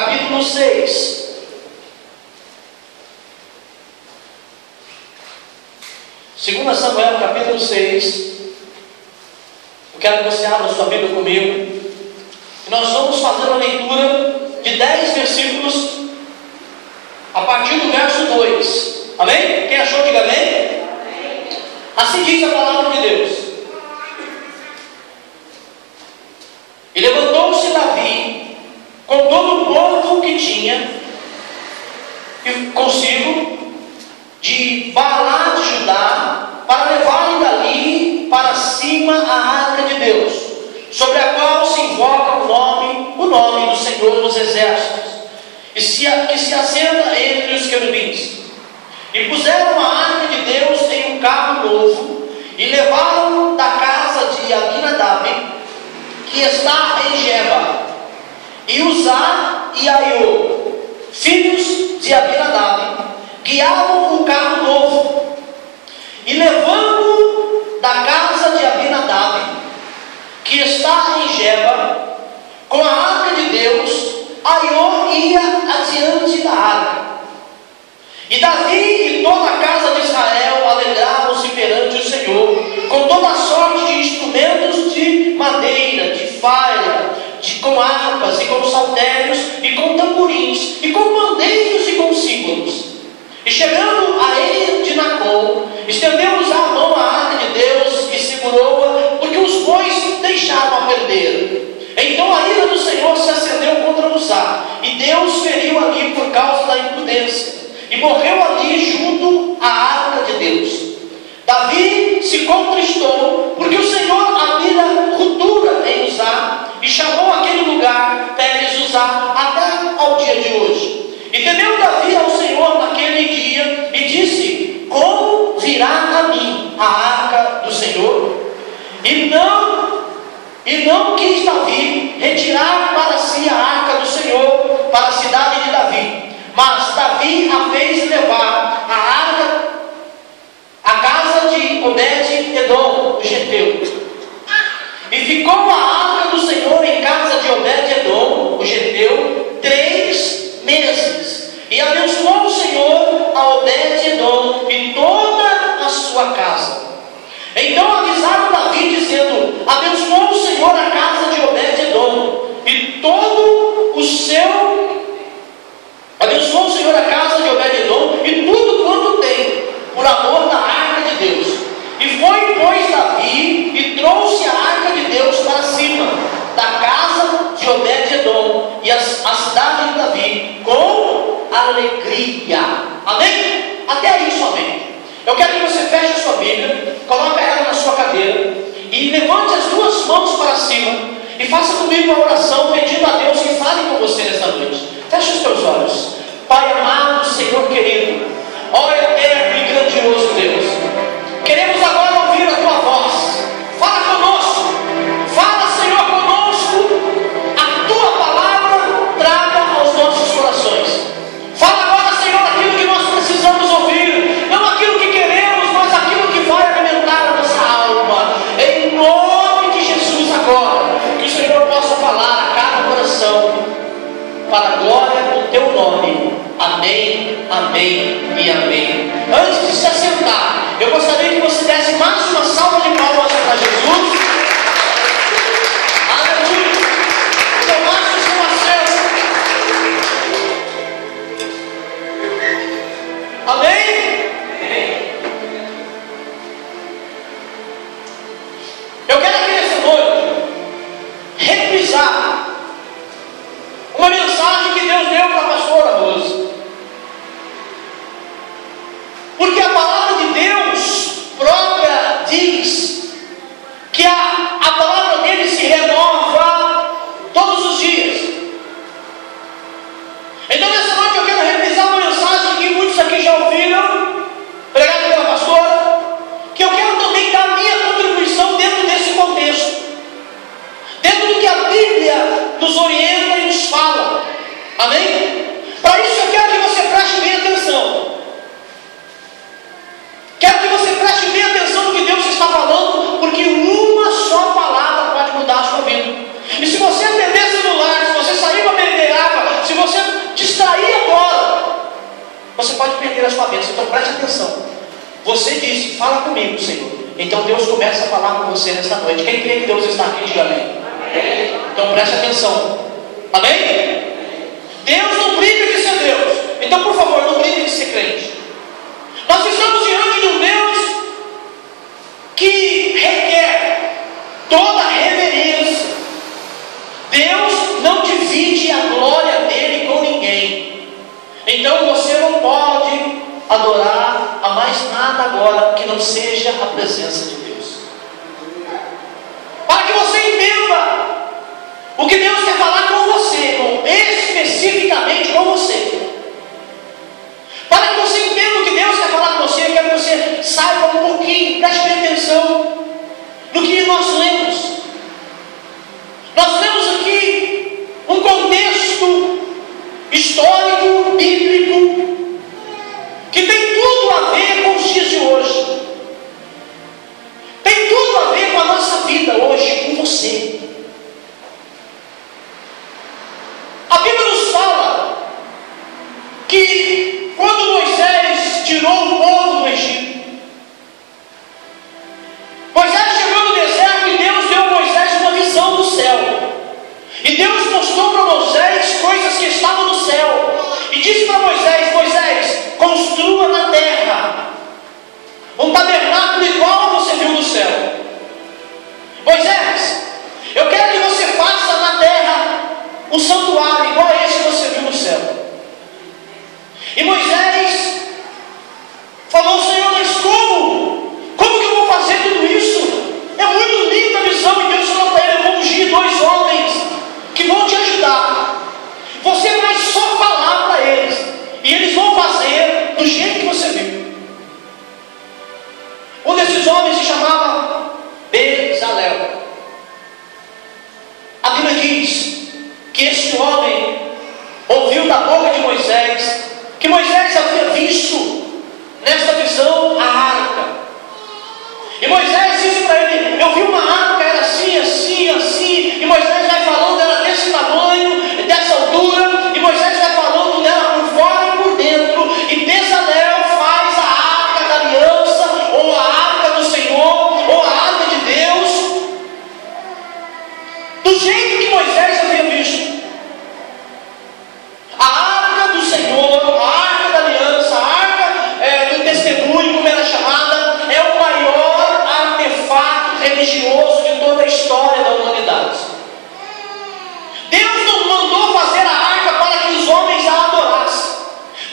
capítulo 6. Segunda Samuel, capítulo 6. Eu quero que você abra sua Bíblia comigo. E nós vamos fazer uma leitura de 10 versículos a partir do verso 2. Amém? Quem achou, diga amém. Assim diz a palavra de Deus. E levantou-se Davi com todo o povo que tinha consigo de Baalá de Judá, para levarem dali para cima a arca de Deus, sobre a qual se invoca o nome do Senhor dos Exércitos, que se assenta entre os querubins. E puseram a arca de Deus em um carro novo, e levaram da casa de Abinadab, que está em Geba, e Uzá e Aiô, filhos de Abinadab, guiavam o carro novo. E levando da casa de Abinadab, que está em Geba, com a arca de Deus, Aiô ia adiante da arca. E Davi e toda a casa de Israel alegravam-se perante o Senhor, com toda a sorte de instrumentos de madeira, de falha, com harpas e com saltérios, e com tamborins, e com pandeiros e com símbolos. E chegando a ele de Nacon, estendeu-nos a mão à arca de Deus e segurou-a, porque os bois deixaram a perder. Então a ira do Senhor se acendeu contra Uzá, e Deus feriu ali por causa da imprudência, e morreu ali junto à arca de Deus. Davi se contristou, porque o Senhor havia ruptura em Uzá, e chamou aquele lugar Pérez Uzá até ao dia de hoje. E temeu Davi ao Senhor naquele dia, e disse: como virá a mim a arca do Senhor? E não quis Davi retirar para si a arca do Senhor para a cidade de Davi, mas Davi a fez levar a arca à casa de Obed-edom, o geteu. E ficou a arca do Senhor em casa de Obed-edom, o geteu, 3 meses. E abençoou o Senhor a Obed-edom e toda a sua casa. Então avisaram Davi, dizendo: abençoou o Senhor a casa de Obed-edom e todo o seu. Abençoou o Senhor a casa de Obed-edom e tudo quanto tem, por amor da arca de Deus. E foi, pois, Davi e trouxe a arca de Deus para cima da casa de Obed-edom e a cidade de Davi com alegria. Amém? Até aí somente. Eu quero que você feche a sua Bíblia, coloque ela na sua cadeira e levante as duas mãos para cima e faça comigo uma oração pedindo a Deus que fale com você nessa noite. Feche os teus olhos. Pai amado, Senhor querido, ó eterno e grandioso Deus, queremos agora ouvir a tua voz. Fala conosco, fala, Senhor, conosco. A tua palavra traga aos nossos corações. Fala agora, Senhor, aquilo que nós precisamos ouvir, não aquilo que queremos, mas aquilo que vai alimentar a nossa alma. Em nome de Jesus agora, que o Senhor possa falar a cada coração, para a glória do teu nome. Amém, amém e amém. Antes de se assentar, eu gostaria que você desse mais uma salva de palmas para Jesus. Aleluia. Tomasse o seu assento. Amém? Eu quero aqui nessa noite reprisar uma mensagem que Deus deu para a pastora Rose. Porque a palavra de Deus própria diz que a palavra dele se renova todos os dias. Então nessa noite eu quero reprisar uma mensagem que muitos aqui já ouviram, pregada pela pastora, que eu quero também dar a minha contribuição dentro desse contexto, dentro do que a Bíblia nos orienta e nos fala. Amém? Para isso eu quero que você preste bem atenção. Quero que você preste bem atenção no que Deus está falando, porque uma só palavra pode mudar a sua vida. E se você atender celular, se você sair para beber água, se você vir a sua bênção. Então preste atenção. Você disse, fala comigo, Senhor. Então Deus começa a falar com você nessa noite. Quem crê que Deus está aqui, diga amém. Então preste atenção. Amém? Deus não brinca de ser Deus. Então, por favor, não brinque de ser crente. Nós estamos diante de um Deus que requer toda reverência. Deus não divide a glória dele com ninguém. Então você não pode adorar a mais nada agora que não seja a presença de Deus. Para que você entenda o que Deus quer falar com você, especificamente com você. Para que você entenda o que Deus quer falar com você, eu quero que você saiba um pouquinho, preste atenção no que nós lemos. Nós lemos aqui um contexto histórico, bíblico, que tem tudo a ver com os dias de hoje. Tem tudo a ver com a nossa vida hoje, com você. A Bíblia nos fala que quando Moisés tirou o povo do Egito, Moisés chegou no deserto e Deus deu a Moisés uma visão do céu. E Deus mostrou para Moisés coisas que estavam no céu. E disse para Moisés: Moisés, construa na terra um tabernáculo igual a você viu no céu. Moisés, eu quero que você faça na terra um santuário igual a esse que você viu no céu. E Moisés falou: Senhor, mas como? Como que eu vou fazer tudo isso? É muito linda a visão. E Deus falou para ele: eu vou ungir 2 homens que vão te ajudar. Você vai só falar para eles e eles vão fazer do jeito que você viu. Um desses homens se chamava Bezalel. A Bíblia diz que esse homem ouviu da boca de Moisés que Moisés havia visto nesta visão a arca. E Moisés disse para ele: eu vi uma arca, era assim, assim, assim. E Moisés vai falando, era desse tamanho, dessa altura. E Moisés vai falando dela por fora e por dentro. E Bezalel faz a arca da aliança, ou a arca do Senhor, ou a arca de Deus, do jeito que Moisés havia visto. A arca do Senhor, a arca da aliança, a arca do testemunho, como era chamada, é o maior artefato religioso de toda a história da humanidade. Deus não mandou fazer a arca para que os homens a adorassem.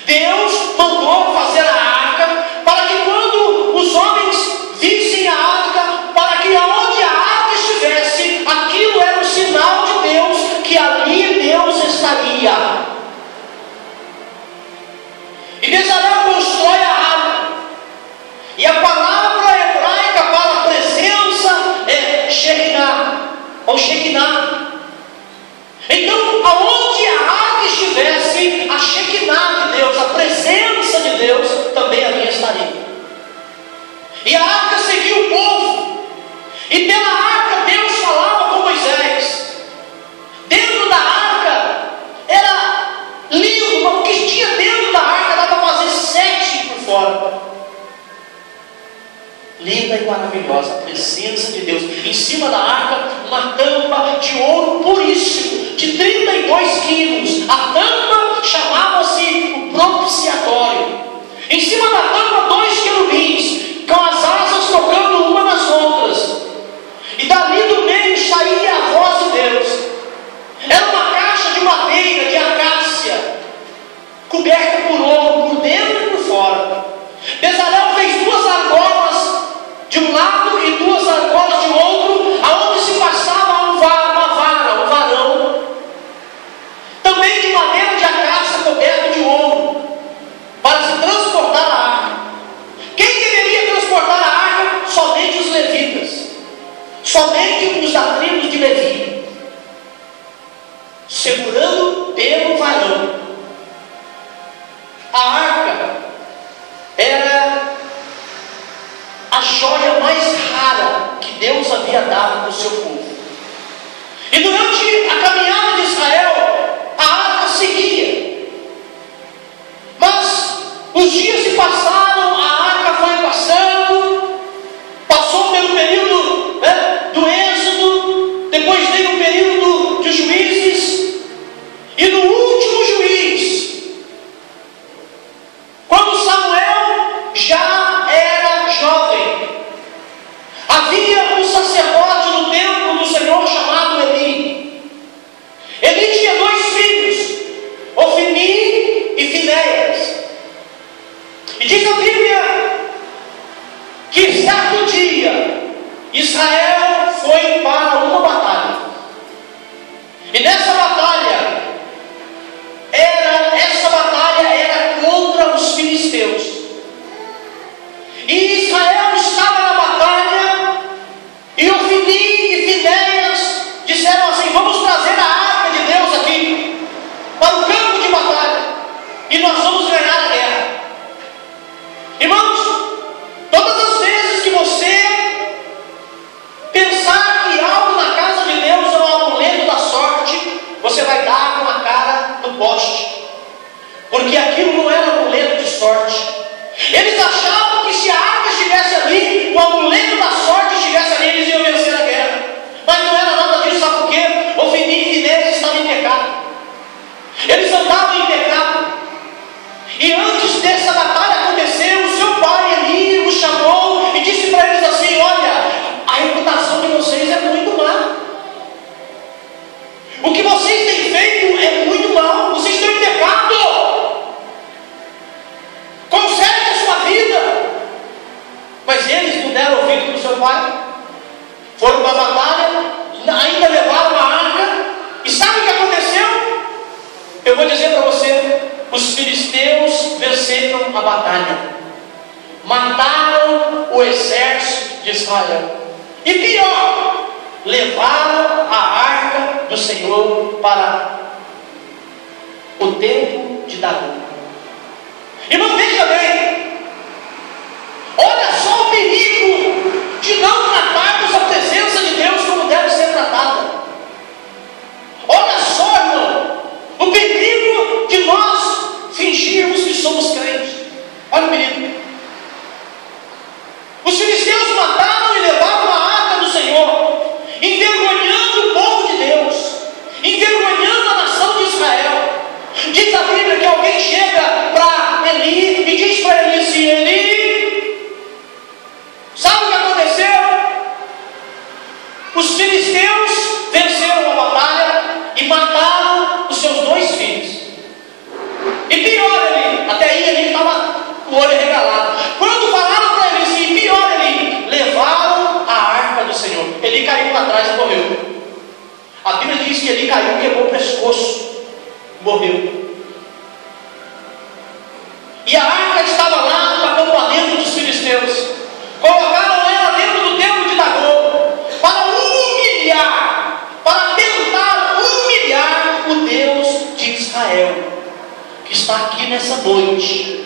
Deus mandou fazer a arca para que quando os homens vissem a arca, para que aonde a arca estivesse, aquilo era um sinal de Deus, que ali Deus estaria. E Bezalel constrói a arca. E a palavra hebraica para a presença é Shekinah, ou Shekinah. Então, aonde a arca estivesse, a Shekinah de Deus, a presença de Deus, também ali estaria. E a arca seguiu o povo. E pela arca Deus falava com Moisés. Dentro da arca era lindo, mas o que tinha dentro da arca dava para fazer 7 por fora. Linda e maravilhosa a presença de Deus. Em cima da arca, uma tampa de ouro puríssimo, de 32 quilos. A tampa chamava-se o propiciatório. Em cima da tampa, 2 querubins, com as asas tocando uma nas outras. E dali do meio saía a voz de Deus. Era uma caixa de madeira, de acácia, coberta por ouro, por dentro e por fora. Bezalel fez 2 argolas de um lado e 2 argolas de outro, aonde se passava uma vara, um varão, também de madeira de acácia, coberto de ouro, para se transportar a arca. Quem deveria transportar a arca? Somente os levitas, somente os da tribo de Levi, segurando pelo varão. A arca era a joia mais rara que Deus havia dado para o seu povo. E durante a caminhada de Israel, a arca seguia. Mas os dias aquilo não era amuleto de sorte. Eles achavam que se a arca estivesse ali, o amuleto da sorte estivesse ali, eles iam vencer a guerra. Mas não era nada disso, sabe por quê? Ofni e Finéias estavam em pecado. Eles andavam em pecado. E antes dessa batalha acontecer, o seu pai ali o chamou e disse para eles assim: olha, a reputação de vocês é muito má. O que vocês têm feito é muito mal. Vocês estão em pecado. Conserte a sua vida. Mas eles não deram ouvido para o seu pai. Foram para a batalha, ainda levaram a arca. E sabe o que aconteceu? Eu vou dizer para você: os filisteus venceram a batalha, mataram o exército de Israel. E pior, levaram a arca do Senhor para o templo de Davi. Irmão, veja bem, olha só o perigo de não tratarmos a presença de Deus como deve ser tratada. Olha só, irmão, o perigo de nós fingirmos que somos crentes. Olha o perigo. Os filisteus mataram e levaram a arca do Senhor, envergonhando o povo de Deus, envergonhando a nação de Israel. Diz a Bíblia que alguém chega para Eli e diz para Eli assim: Eli, sabe o que aconteceu? Os filisteus venceram a batalha e mataram os seus 2 filhos. E pior, Eli, até aí ele estava com o olho regalado. Quando falaram para ele assim: pior, Eli, levaram a arca do Senhor. Ele caiu para trás e morreu. A Bíblia diz que ele caiu, quebrou o pescoço, morreu. E a arca estava lá no acampamento dos filisteus. Colocaram ela dentro do templo de Dagon para humilhar, para tentar humilhar o Deus de Israel, que está aqui nessa noite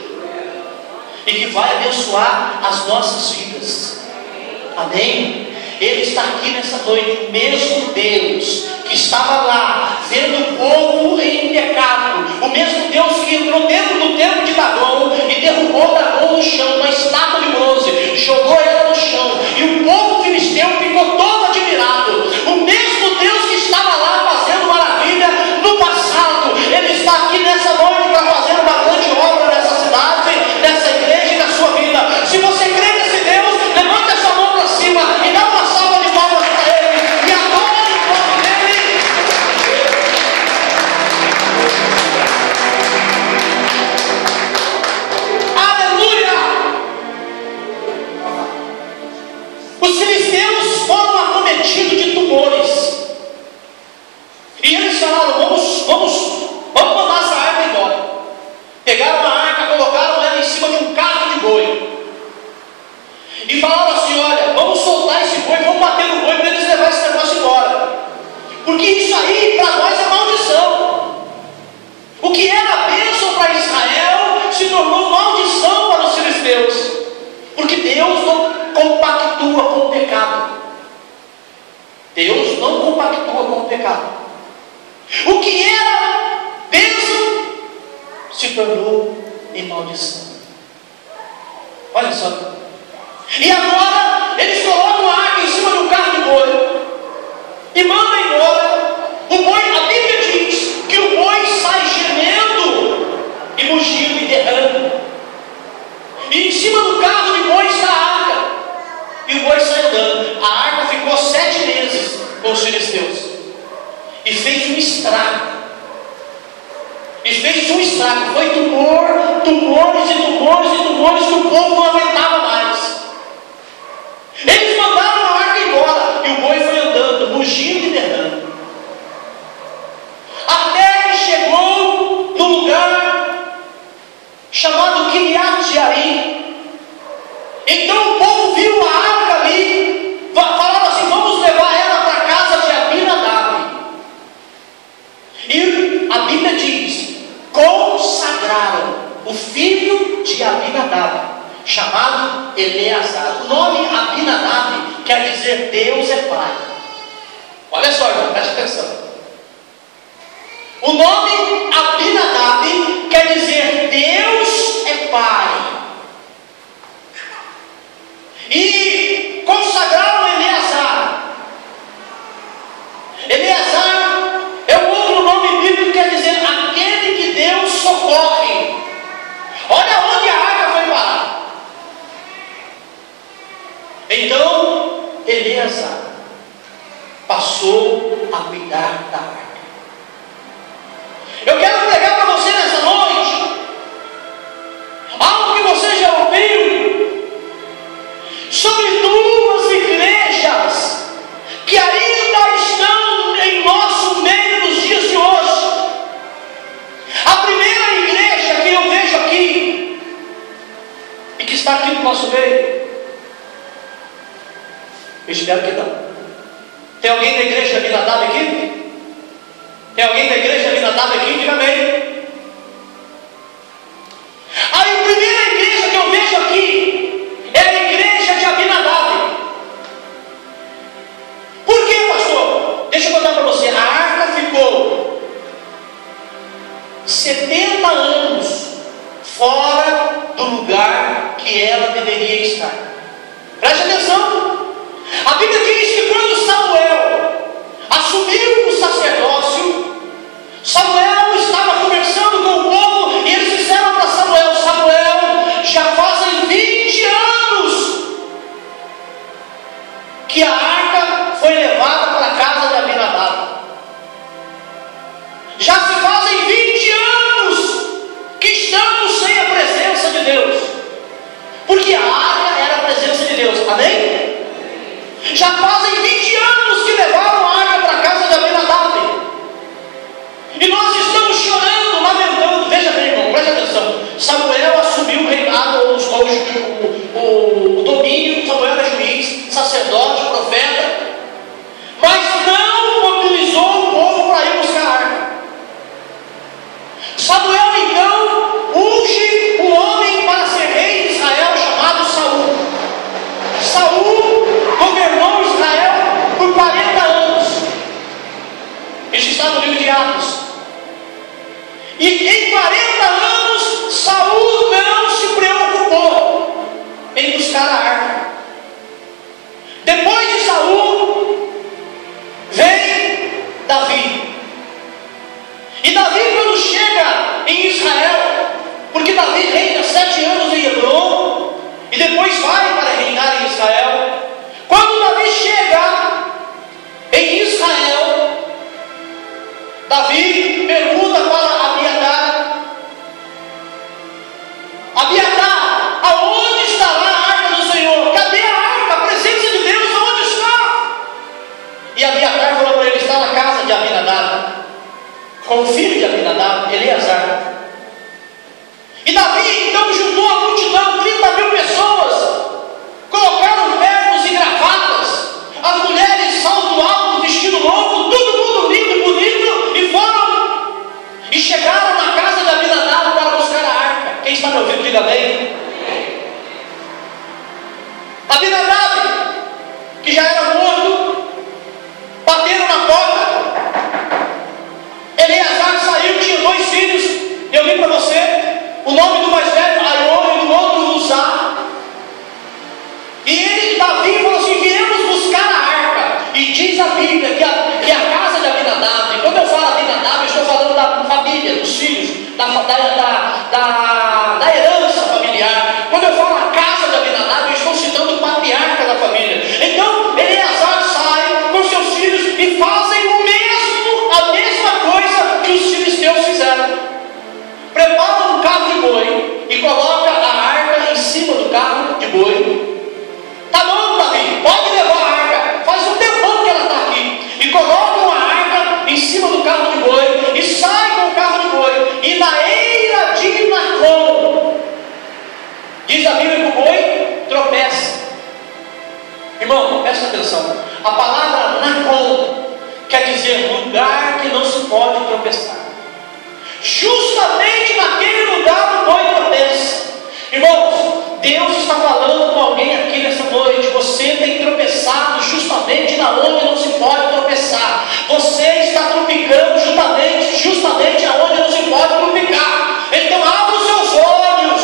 e que vai abençoar as nossas vidas. Amém? Ele está aqui nessa noite, o mesmo Deus que estava lá, vendo o povo em pecado, o mesmo Deus que entrou dentro do templo de Dagon e derrubou Dagon no chão, uma estátua de bronze, jogou ela no chão, e o povo filisteu ficou todo admirado. O mesmo Deus que estava lá fazendo maravilha no passado, Ele está aqui nessa noite para fazer uma grande obra nessa cidade, nessa igreja e na sua vida. Se você crê nesse Deus, levante essa mão para cima e dá uma salva de palmas para Ele e adore o nome dEle. Aleluia! Os filisteus foram acometidos de tumores. E eles falaram: vamos mandar essa arca embora. Pegaram a arca, colocaram ela em cima de um carro de boi. E falaram assim: olha, vamos soltar esse boi, vamos bater no boi para eles levar esse negócio embora. Porque isso aí para nós é maldição. O que era bênção para Israel se tornou maldição para os filisteus. Porque Deus não compactua com o pecado. Deus não compactua com o pecado. O que era bênção se tornou em maldição. Olha só. E agora eles colocam a arca em cima de um carro de boi e mandam embora. O boi, a Bíblia diz que o boi sai gemendo e mugindo e berrando. E em cima do carro de boi está a arca. E o boi sai andando. A arca ficou 7 meses com os filisteus e fez um estrago. Foi tumores que o povo não aguentava mais. Eles mandaram a arca embora e o boi foi andando, mugindo e berrando, até que chegou no lugar chamado Kiriat-Jearim. Então o povo viu a arca ali, falaram assim: vamos levar ela para a casa de Abinadab. E a Bíblia diz: consagraram o filho de Abinadab, chamado Eleazar. O nome Abinadab quer dizer Deus é Pai. Olha só, irmão, preste atenção. O nome Abinadab quer dizer Deus pai. E consagraram Eleazar. Eleazar é um outro nome bíblico que quer dizer aquele que Deus socorre. Olha onde a arca foi parar. Então, Eleazar passou a cuidar da arca. Eu quero pregar para você nessa noite algo que você já ouviu sobre duas igrejas que ainda estão em nosso meio nos dias de hoje. A primeira igreja que eu vejo aqui e que está aqui no nosso meio, eu espero que não. Tem alguém da igreja de Abinadab aqui? Tem alguém da igreja de Abinadab aqui? Diga amém. Aí a primeira igreja que eu vejo aqui é a igreja de Abinadab. Por quê, pastor? Deixa eu contar para você. A arca ficou 70 anos fora do lugar que ela deveria estar. Preste atenção. A Bíblia diz que quando Samuel assumiu o sacerdócio, Samuel estava conversando com o povo e eles disseram para Samuel: Samuel, já fazem 20 anos que a arca foi levada para a casa de Abinadab. Já se fazem 20 anos que estamos sem a presença de Deus, porque a arca era a presença de Deus. Amém? Já fazem 20 anos que levaram a arca para a casa de Abinadab. E nós estamos chorando, lamentando. Veja bem, irmão, preste atenção. Samuel assumiu o reinado, o domínio. Samuel era juiz, sacerdote, profeta, mas não mobilizou o povo para ir buscar a arca. Samuel então unge um homem para ser rei de Israel chamado Saul. Saul governou Israel por 40 anos. Isso está no livro de Atos. E em 40 anos, Saul não se preocupou em buscar a arca. Depois de Saul, vem Davi. E Davi, quando chega em Israel, porque Davi reina 7 anos em Hebron, e depois vai para reinar em Israel. Quando Davi chega em Israel, Davi pergunta para Abiatar: Abiatar, aonde estará a arca do Senhor? Cadê a arca? A presença de Deus, aonde está? E Abiatar falou para ele: está na casa de Abinadab, com o filho de Abinadab, Eleazar. E Davi então juntou a multidão, 30 mil pessoas, colocaram ternos e gravatas, as mulheres salto alto, vestido longo, todo mundo lindo e bonito, e foram e chegaram na casa de Abinadab para buscar a arca. Quem está me ouvindo, diga bem. Abinadab, que já era morto, bateram na porta. Eleazar saiu, tinha 2 filhos. Eu li para você o nome do mais velho, Aiô, e do outro, Uzá. E Davi falou assim: viemos buscar a arca. E diz a Bíblia que a casa de Abinadab, e quando eu falo Abinadab, eu estou falando da família, dos filhos, da herança familiar. Quando eu falo a casa de Abinadab, eu estou citando o patriarca da família. Então Eleazar sai com seus filhos e fazem a mesma coisa que os filisteus fizeram. Preparam um carro de boi e coloca a arca em cima do carro de boi. Tá bom, Davi, pode levar a arca. Faz um tempão que ela está aqui. E colocam a arca em cima do carro de boi e sai com o carro de boi. E na eira de Nacon, diz a Bíblia que o boi tropeça. Irmão, presta atenção. A palavra Nacon quer dizer lugar que não se pode tropeçar. Justamente naquele lugar o boi tropeça. Irmãos, Deus está falando com alguém aqui nessa noite. Você tem tropeçado justamente na onde não se pode tropeçar. Você está tropicando justamente aonde não se pode tropicar. Então abra os seus olhos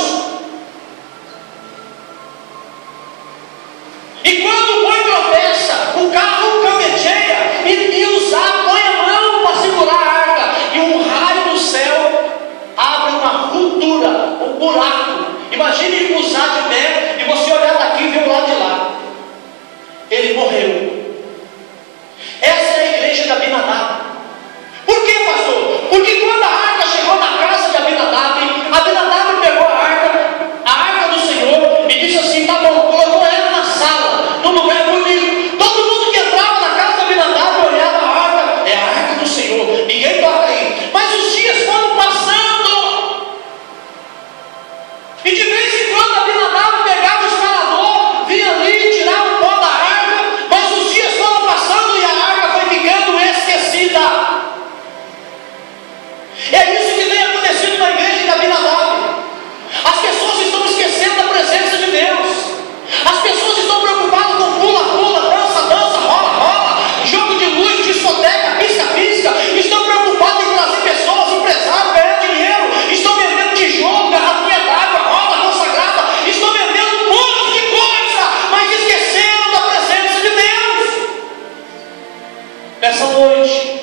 Porque quando a arca chegou na casa de Abinadab, Abinadab pegou a arca do Senhor, e disse assim: tá bom, colocou ela na sala, num lugar bonito. Todo mundo que entrava na casa de Abinadab olhava a arca, é a arca do Senhor, ninguém toca aí. Mas os dias foram passando, e de vez em quando Abinadab pegava o escalador, vinha ali, tirava o pó da arca, mas os dias foram passando e a arca foi ficando esquecida. É isso que tem acontecido na igreja de Abinadab. As pessoas estão esquecendo da presença de Deus. As pessoas estão preocupadas com pula-pula, dança-dança, rola-rola, jogo de luz, discoteca, pisca-pisca. Estão preocupadas em trazer pessoas, empresários, ganhar dinheiro. Estão vendendo tijolo, garrafinha d'água, roda consagrada. Estão vendendo um monte de coisa, mas esqueceram da presença de Deus. Nessa noite,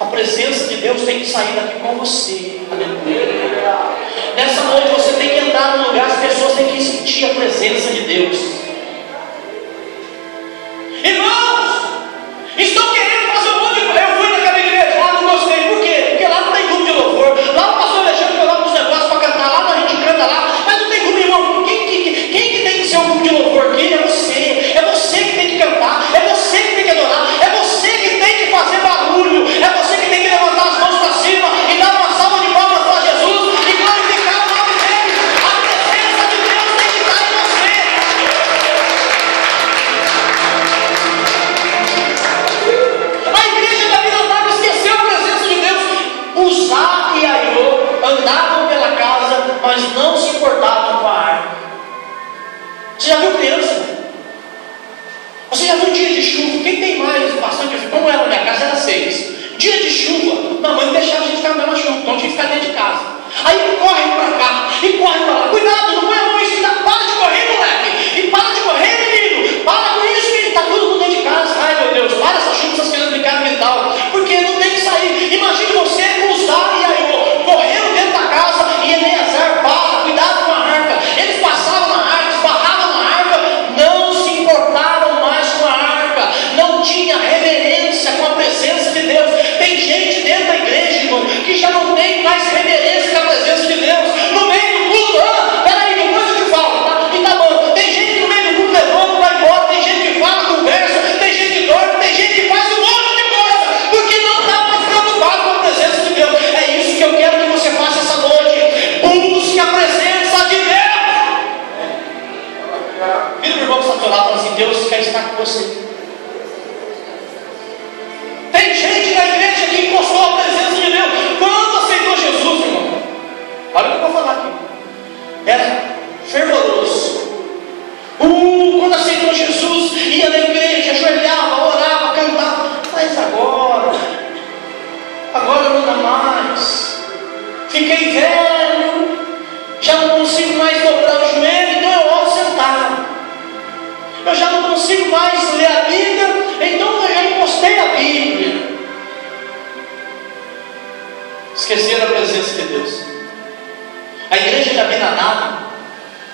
a presença de Deus tem que sair daqui com você. Aleluia. Nessa noite você tem que entrar no lugar, as pessoas têm que sentir a presença de Deus. Irmãos, estão querendo fazer um monte de coisa. Eu fui naquela igreja lá, não gostei. Por quê? Porque lá não tem grupo de louvor. Lá o pastor Alexandre foi lá com os negócios para cantar lá, a gente canta lá, mas não tem grupo, irmão. Quem que tem que ser um grupo de louvor aqui? É você. É você que tem que cantar. É você que tem que adorar. É você que tem que fazer barulho. É você que tem que levantar as mãos para cima e dar uma salva de palmas para Jesus e glorificar o nome dele. A presença de Deus tem que estar em você. A igreja da Abinadab esqueceu a presença de Deus. Uzá e Aiô andavam pela casa, mas não se importavam com a arca. Você já viu criança? Você já viu dia de chuva? Quem tem mais bastante? Como era na minha casa, era 6. Dia de chuva, não, mas não deixava a gente ficar na chuva, então tinha que ficar dentro de casa. Aí corre para cá e corre para lá. Cuidado, não põe a mão em cima. Para de correr, moleque. E para de correr, menino. Para com isso, menino. Está todo mundo dentro de casa. Ai, meu Deus, para essa chuva, essas crianças brincarem no quintal. Porque não tem que sair. Imagine você com Uzá e Aiô correndo dentro da casa e Eleazar para. Cuidado com a arca. Eles passavam na arca, esbarravam na arca, não se importavam mais com a arca. Não tinha reverência com a presença de Deus. Tem gente dentro da igreja, irmão, que já não tem mais reverência com a presença de Deus. No meio do culto, peraí, depois eu te falo, tá? E tá bom. Tem gente que no meio do culto levanta, vai embora. Tem gente que fala, conversa. Tem gente que dorme. Tem gente que faz um monte de coisa, porque não está mais preocupado com a presença de Deus. É isso que eu quero que você faça essa noite. Busque a presença de Deus. Vira o irmão que está do seu lado e fala assim: Deus quer estar com você. Tem gente na igreja que encostou a presença de Deus quando aceitou Jesus, irmão. Olha o que eu vou falar aqui. Era fervoroso. Quando aceitou Jesus, ia na igreja, ajoelhava, orava, cantava. Mas agora não dá mais. Fiquei velho, já não consigo mais dobrar o joelho, então eu oro sentado. Eu já não consigo mais ler a Bíblia, então eu já encostei a Bíblia. Esqueceram a presença de Deus. A igreja de Abinadab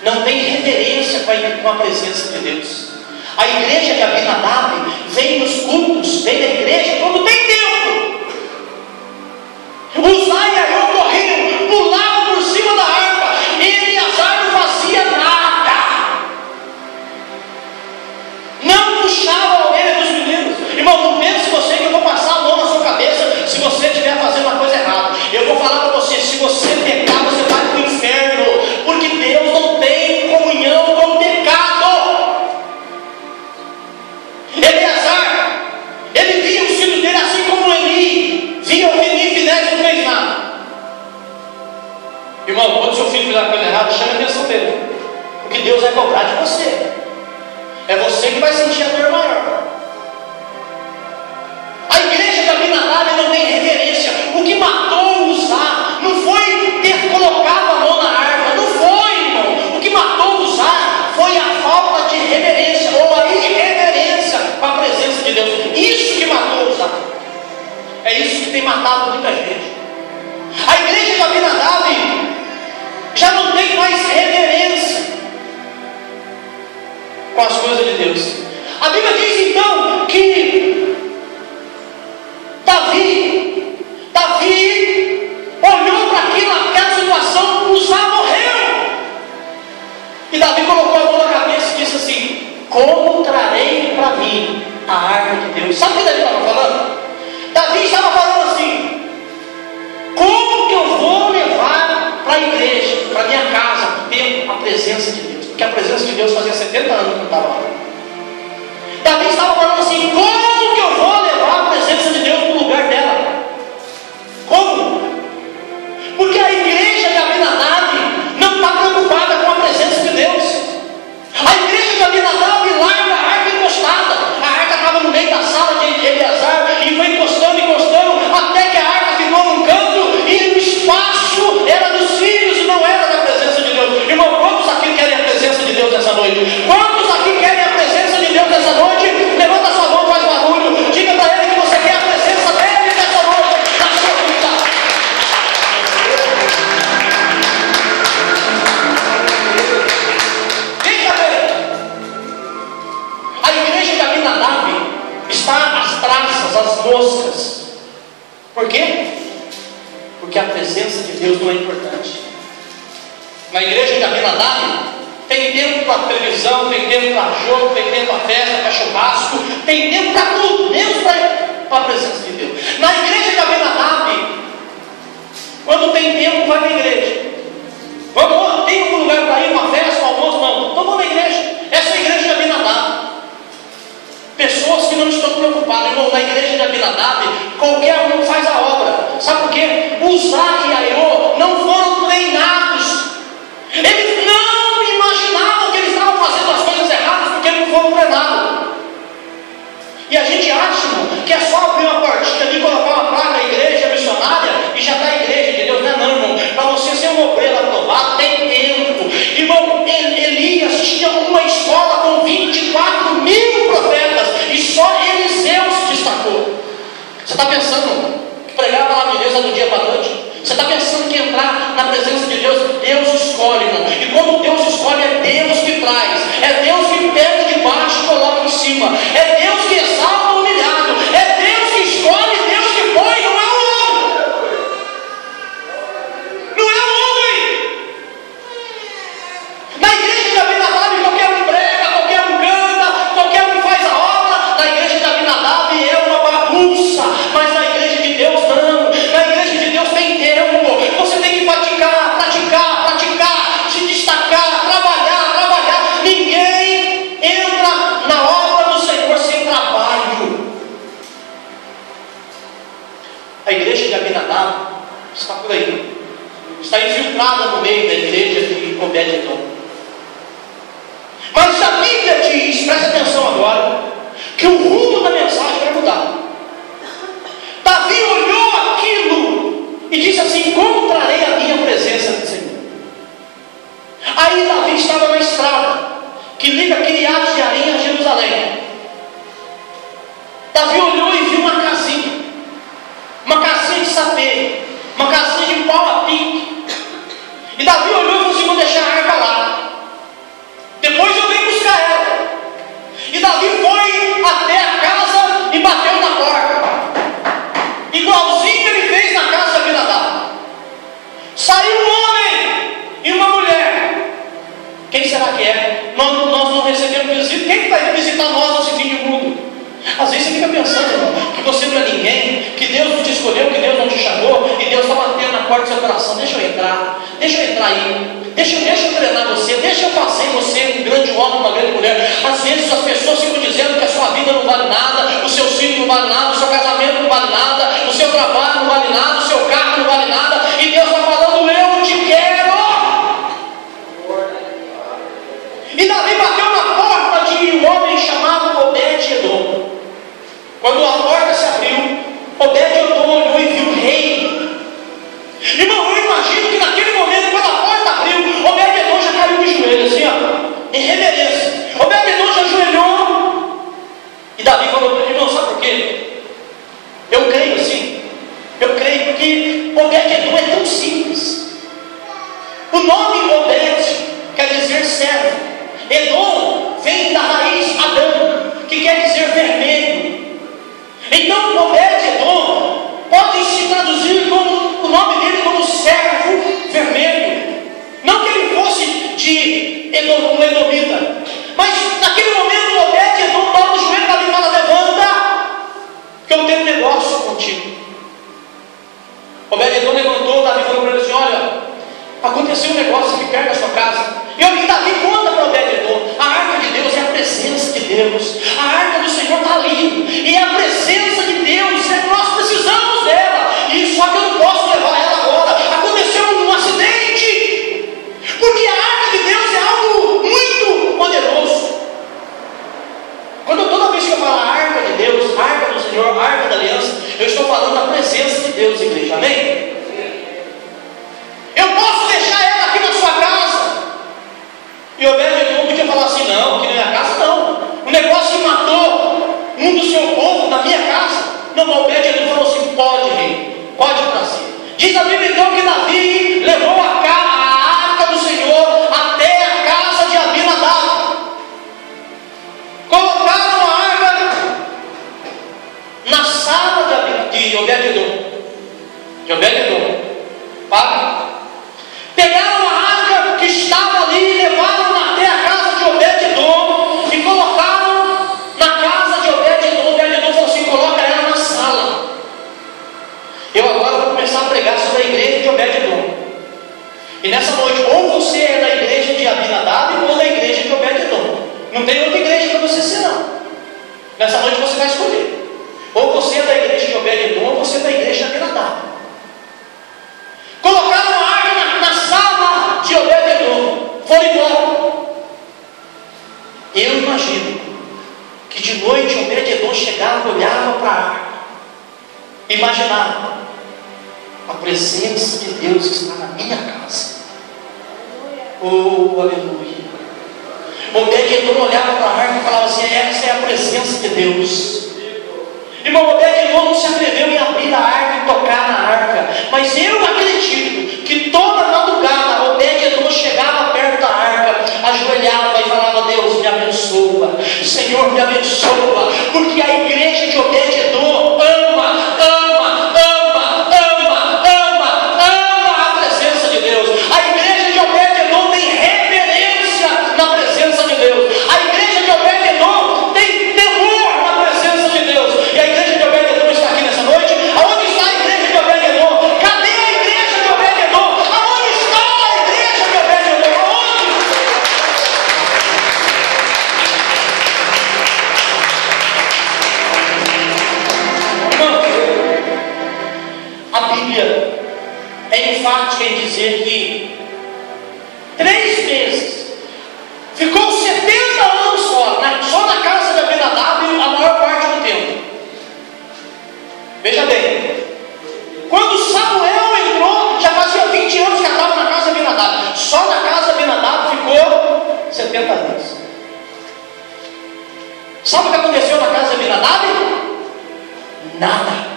não tem reverência com a presença de Deus. A igreja de Abinadab vem nos cultos, vem na igreja quando tem tempo. Uzá e Aiô corriam, pulavam por cima da arca. Eleazar não fazia nada. Não puxava a orelha dos meninos. Irmão, não pense você que eu vou passar a mão na sua cabeça se você estiver fazendo uma coisa errada. Eu vou falar para você: se você pecar, você vai para o inferno, porque Deus não tem comunhão com o pecado. Eleazar, ele via os filhos dele assim como Eli via o Eli e Finés não fez nada. Irmão, quando seu filho fizer uma coisa errada, chame a atenção dele, porque Deus vai cobrar de você. É você que vai sentir a dor maior. A igreja de Abinadab não tem reverência. O que matou Uzá não foi ter colocado a mão na arca, não foi, irmão. O que matou Uzá foi a falta de reverência ou a irreverência com a presença de Deus. Isso que matou Uzá. É isso que tem matado muita gente. A igreja de Abinadab já não tem mais reverência com as coisas de Deus. A Bíblia diz então que Davi presença de Deus, porque a presença de Deus fazia 70 anos que não estava lá. Davi estava falando assim: como que eu vou levar a presença de Deus para o lugar dela? Como? Porque a igreja de Abinadab não está preocupada com a presença de Deus. A igreja de Abinadab larga a arca encostada. A arca estava no meio da sala de Eleazar e foi encostando, até que a arca ficou num canto e o espaço era dos filhos e não era da presença de Deus. Irmão, quantos aqui querem a presença de Deus nessa noite? Quantos aqui querem a presença de Deus nessa noite? Levanta sua mão, faz barulho. Diga para ele que você quer a presença dele nessa noite, na sua vida. Deixa ver. A igreja de Abinadab está às traças, às moscas. Por quê? Porque a presença de Deus não é importante. Na igreja de Abinadab tem tempo para televisão, tem tempo para jogo, tem tempo para festa, para churrasco, tem tempo para tudo, menos para a presença de Deus. Na igreja de Abinadab, quando tem tempo, vai na igreja. Vamos, tem algum lugar para ir, uma festa, um almoço? Não, então vamos na igreja. Essa é a igreja de Abinadab. Pessoas que não estão preocupadas, irmão. Na igreja de Abinadab, qualquer um faz a obra. Sabe por quê? Uzá e Aiô não foram treinados. Eles não imaginavam que eles estavam fazendo as coisas erradas porque não foram treinados. E a gente acha, irmão, que é só abrir uma portinha ali, colocar uma placa na igreja missionária e já está a igreja de Deus. Não é não, irmão. Para você ser um obreiro aprovado, tem tempo. Irmão, Elias tinha uma escola com 24 mil profetas e só Eliseu se destacou. Você está pensando que pregar a palavra de Deus é do dia para a noite? Você está pensando que entrar na presença de Deus, Deus escolhe, irmão. E quando Deus escolhe, é Deus que traz. É Deus que pega de baixo e coloca em cima. É Deus que exalta o humilhado. É Deus que escolhe, Deus que põe, não é o homem. Não é o homem. Na igreja de Abinadab, qualquer um prega, qualquer um canta, qualquer um faz a obra. Na igreja de Abinadab é uma bagunça, mas na igreja de Deus não. Na igreja de Deus tem tempo. Você tem que praticar, se destacar, trabalhar. Ninguém entra na obra do Senhor sem trabalho. A igreja de Abinadab está por aí, está infiltrada no meio da igreja de Obed-edom. Mas a Bíblia diz, presta atenção agora, que o rumo da mensagem vai mudar. Davi olhou aquilo e disse assim: como trarei a minha presença do Senhor? Aí Davi estava na estrada que liga Quiriat-Jearim a Jerusalém. Davi olhou e viu uma casinha de sapê, uma casinha de pau a pique. E Davi olhou e falou assim: vou deixar a arca lá, depois eu venho buscar ela. E Davi foi até a casa e bateu na porta, igualzinho ele fez na casa de Abinadab. Saiu um homem e uma mulher. Quem será que é? Nós não recebemos visita. Quem vai visitar nós nesse fim de mundo? Às vezes você fica pensando, irmão, que você não é ninguém, que Deus não te escolheu, que Deus não te chamou, e Deus está batendo na porta do seu coração. Deixa eu entrar aí, deixa eu treinar você, deixa eu fazer você um grande homem, uma grande mulher. Às vezes as pessoas ficam dizendo que a sua vida não vale nada, os seus filhos não valem nada, o seu casamento não vale nada, o seu trabalho não vale nada, o seu carro não vale nada, e Deus está falando: eu te quero. E Davi bateu na porta de um homem chamado Obed-edom. Quando a porta se abriu, Obed-edom olhou e viu o rei. Irmão, eu imagino que naquele momento, quando a porta abriu, Obed-edom já caiu de joelho, assim, ó, em reverência. Obed-edom já ajoelhou. E Davi falou: irmão, sabe por quê? Eu creio assim. Eu creio porque Obed-edom é tão simples. O nome Obed quer dizer servo. Edom vem da raiz Adão, que quer dizer vermelho. Então Obed-edom pode se traduzir como o nome dele como servo vermelho. Não que ele fosse de Edom, um edomita, mas naquele momento Obed-edom dobra o joelho para ele e fala: levanta, que eu tenho um negócio contigo. Obed-edom levantou, Davi falou para ele assim: olha, aconteceu um negócio aqui perto da sua casa. E Davi conta para Obed-edom: a arca de Deus é a presença de Deus, a arca do Senhor está ali, e é a presença de Deus, nós precisamos dela, e só que eu não posso levar ela agora. Aconteceu um acidente, porque a arca de Deus é algo muito poderoso. Toda vez que eu falo a arca de Deus, a arca do Senhor, a arca da aliança, eu estou falando da presença de Deus, igreja, amém? Eu posso deixar ela aqui na sua casa. E Obed-edom podia falar assim: não, aqui na minha casa não. O negócio que matou um do seu povo na minha casa. Não, Obed-edom falou assim: pode, rei, pode ir para si. Diz a Bíblia então que Davi levou a arca do Senhor até a casa de Abinadab. Colocaram a arca na sala de Obed-edom. Pegaram a arca que estava ali, levaram até a casa de Obed-edom e colocaram na casa de Obed-edom. Obed-edom falou assim: coloca ela na sala. Eu agora vou começar a pregar sobre a igreja de Obed-edom. E nessa noite, ou você é da igreja de Abinadab ou da igreja de Obed-edom. Não tem outra igreja para você ser, não. Nessa noite você vai escolher. Ou você é da igreja de Obed-edom ou você é da igreja de Abinadab. Colocaram a arca na sala de Obed-edom, foram embora. Eu imagino que de noite Obed-edom chegava, olhava para a arca, imaginava: a presença de Deus está na minha casa. Oh, aleluia. Obed-edom olhava para a arca e falava assim: essa é a presença de Deus. Irmão, Obed-edom não se atreveu em abrir a arca e tocar na arca, mas eu acredito que toda madrugada Obed-edom chegava perto da arca, ajoelhava e falava: Deus me abençoa, Senhor me abençoa, porque a igreja de Obed-edom ama a presença de Deus. A igreja de Obed-edom tem reverência na presença de Deus. A igreja de Obed-edom tem temor na presença de Deus. E a igreja de Obed-edom está aqui nessa noite. Aonde está a igreja de Obed-edom? Cadê a igreja de Obed-edom? Aonde está a igreja de Obed-edom? Aonde? Irmão, a Bíblia é enfática em dizer que 3 meses ficou 70 anos fora, só na casa de Abinadab a maior parte do tempo. Veja bem, quando Samuel entrou, já fazia 20 anos que estava na casa de Abinadab. Só na casa de Abinadab ficou 70 anos. Sabe o que aconteceu na casa de Abinadab? Nada.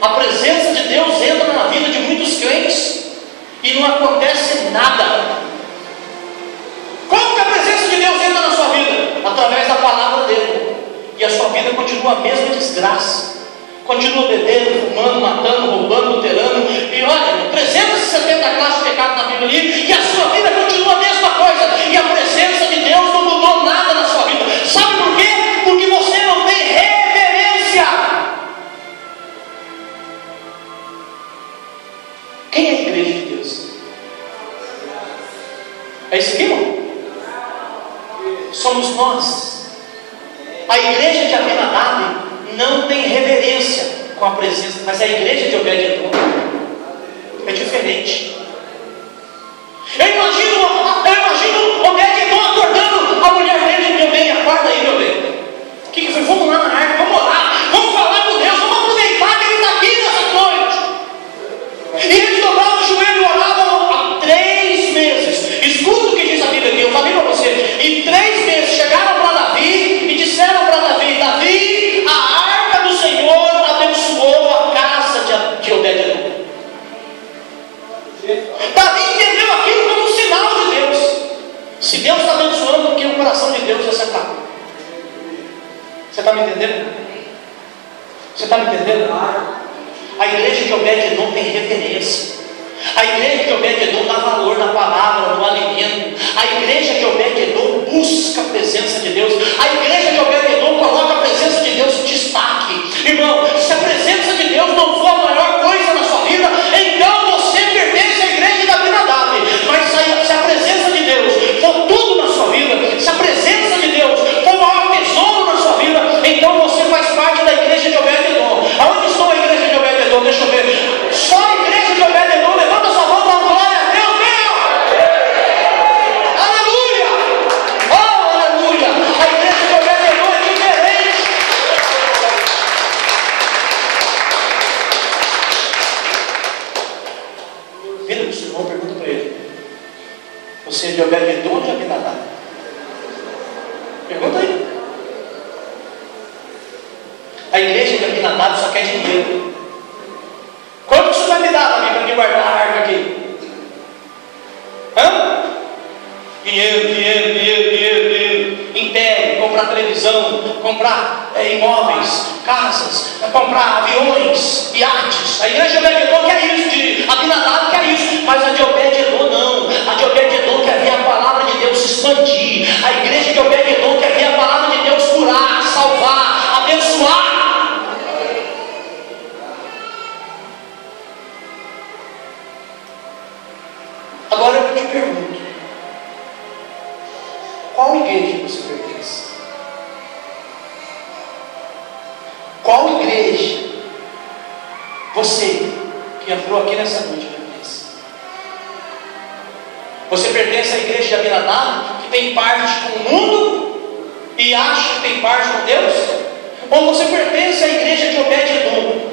A presença de Deus entra na vida de muitos crentes e não acontece nada. Como que a presença de Deus entra na sua vida? Através da palavra dele. E a sua vida continua a mesma desgraça. Continua bebendo, fumando, matando, roubando, adulterando. E olha, 370 classes de pecado na Bíblia ali, e a sua vida continua a mesma coisa. E a presença de Deus não mudou nada na sua vida. Sabe por quê? Porque você não tem reverência. Quem é a igreja de Deus? É isso aqui, irmão? Somos nós. A igreja de Abinadab não tem reverência com a presença, mas a igreja de Obed-edom é diferente. Eu imagino Obed-edom acordando a mulher dele: meu bem, acorda aí, meu bem. O que foi? Vamos lá na arca, vamos orar, vamos falar com Deus, vamos aproveitar que Ele está aqui nessa noite. E eles dobravam o joelho e oravam há 3 meses. Escuta o que diz a Bíblia aqui, eu falei para você. Em 3 meses chegaram para Davi e disseram para Davi: Davi, a arca do Senhor abençoou a casa de Obed-edom. Davi entendeu aquilo como um sinal de Deus. Se Deus está abençoando, porque o coração de Deus é separado. Você está me entendendo? Você está me entendendo? A igreja de Obed-edom tem reverência. A igreja de Obed-edom dá valor na palavra, no alimento. A igreja de Obed-edom busca a presença de Deus. A igreja de Obed-edom coloca a presença de Deus em destaque. Irmão, se a presença de Deus não for a maior coisa na sua vida, então você pertence à igreja de Abinadab. Mas se a presença de Deus Você é de Obed-Edom ou de Abinadab? Pergunta aí. A igreja de Abinadab só quer dinheiro. Quanto você vai me dar, Davi, para me guardar a arca aqui? Hã? Dinheiro. Império, comprar televisão, comprar imóveis, casas, comprar aviões, iates. A igreja de Obed-Edom quer isso, de Abinadab quer isso, mas a de Obed-Edom não. A de Obed-Edom quer ver a palavra de Deus se expandir. A igreja de Obed-Edom quer ver a palavra de Deus curar, salvar, abençoar. Agora eu te pergunto, qual igreja você pertence? Qual igreja você que entrou aqui nessa noite pertence? Você pertence à igreja de Abinadab, que tem parte com o mundo e acha que tem parte com Deus? Ou você pertence à igreja de Obed-Edom,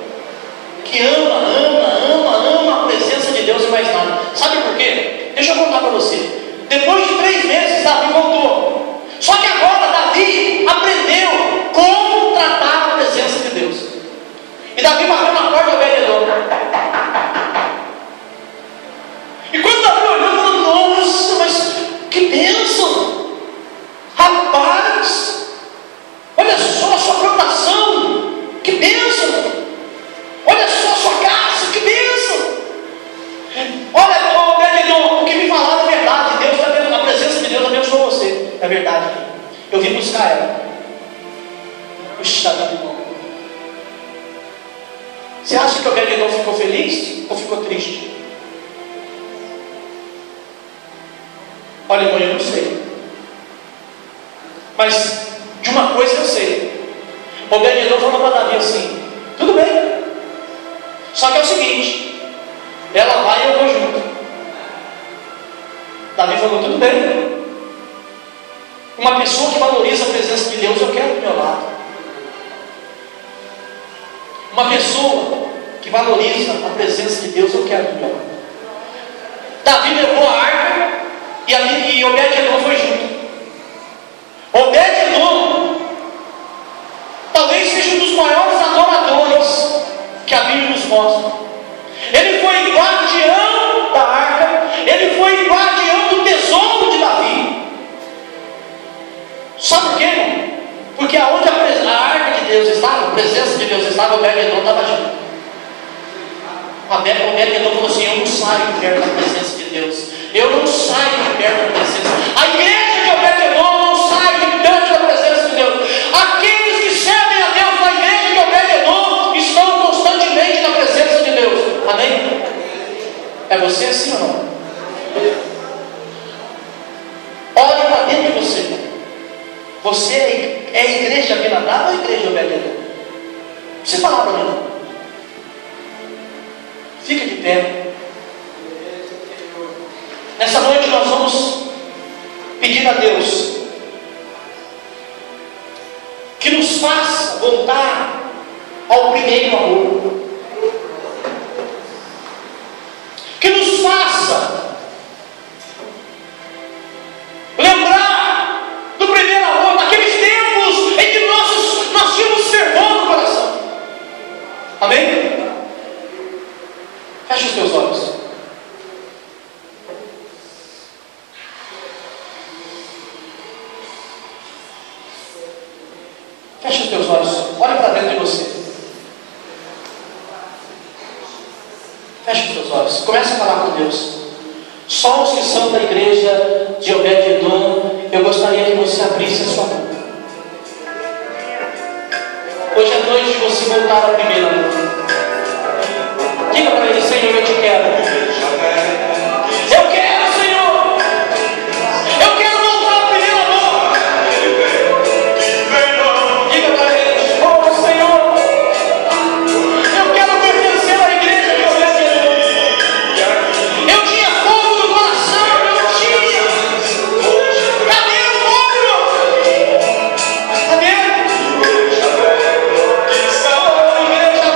que ama a presença de Deus e mais nada? Sabe por quê? Deixa eu contar para você. Depois de 3 meses, Davi voltou. Só que agora Davi aprendeu como tratar a presença de Deus. E Davi bateu na porta de Obed-Edom. E quando Davi olhou, falou: nossa, mas que bênção! Rapaz, olha só a sua plantação, que bênção! Olha só a sua casa, que bênção! Olha, Obed-Edom, o que me falaram é verdade. Deus está vendo, a presença de Deus abençoou você. É verdade. Eu vim buscar ela. Puxa, Davi. Você acha que Obed-Edom ficou feliz ou ficou triste? Olha, irmão, eu não sei. Mas de uma coisa eu sei. Obed-Edom falou para Davi assim: tudo bem, só que é o seguinte, ela vai e eu vou junto. Davi falou: tudo bem. Uma pessoa que valoriza a presença de Deus eu quero do meu lado. Uma pessoa que valoriza a presença de Deus eu quero do meu lado. Davi levou a arca e Obed-Edom foi junto. Obed-Edom talvez seja um dos maiores adoradores que a Bíblia nos mostra. Ele foi guardião da arca, ele foi guardião do tesouro de Davi. Sabe por quê, irmão? Porque aonde a arca de Deus estava, a presença de Deus estava, Obed-Edom estava junto. Obed-Edom falou assim: eu não saio de perto da presença de Deus. Eu não saio de perto da presença. A igreja de Obed-Edom não sai de perto da presença de Deus. Aqueles que servem a Deus na igreja de Obed-Edom estão constantemente na presença de Deus. Amém? É você sim ou não? Olhe para dentro de você. Você é a igreja de Abinadab ou a igreja de Obed-Edom? Você falar para mim. Fica de pé. Nessa noite nós vamos pedir a Deus que nos faça voltar ao primeiro amor, que nos faça lembrar do primeiro amor, daqueles tempos em que nós tínhamos fervor no coração. Amém? Feche os teus olhos. Feche os teus olhos. Olha para dentro de você. Feche os teus olhos. Comece a falar com Deus. Só os que são da igreja de Obed-Edom, eu gostaria que você abrisse a sua boca. Hoje é noite de você voltar ao primeiro amor. Diga para ele: Senhor, eu te quero. Eu quero, Senhor. Eu quero voltar ao primeiro amor. Diga para ele: oh, Senhor, eu quero pertencer à igreja de Obed-Edom. Eu tinha fogo no coração, eu tinha. Cadê o fogo? Cadê? Oh, igreja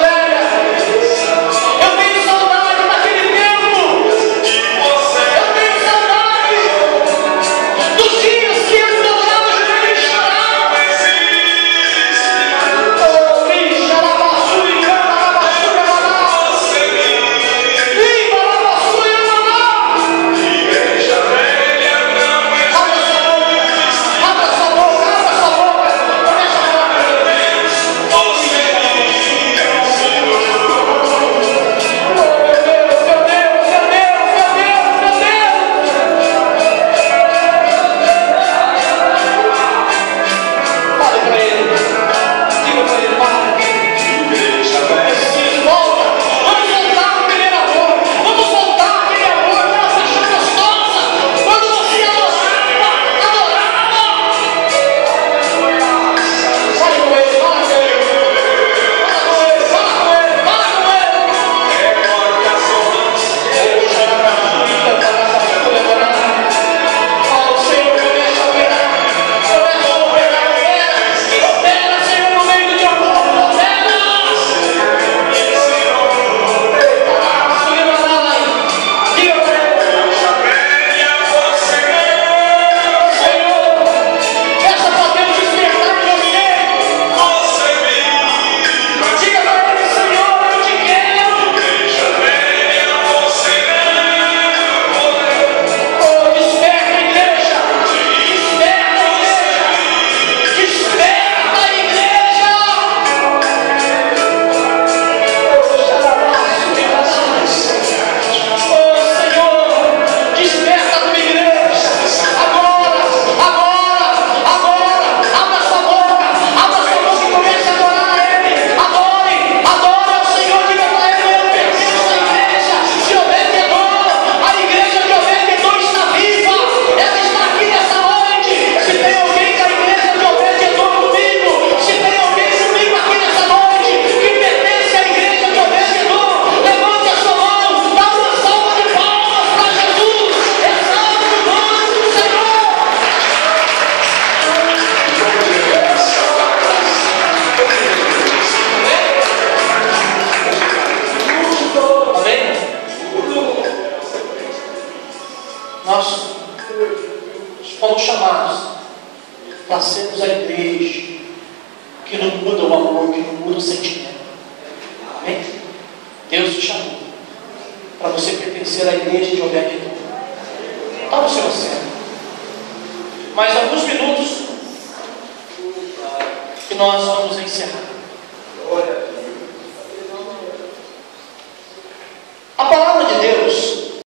para sermos a igreja que não muda o amor, que não muda o sentimento. Amém? Deus te chamou para você pertencer à igreja de Obed-edom. Está no seu assento. Mais alguns minutos e nós vamos encerrar.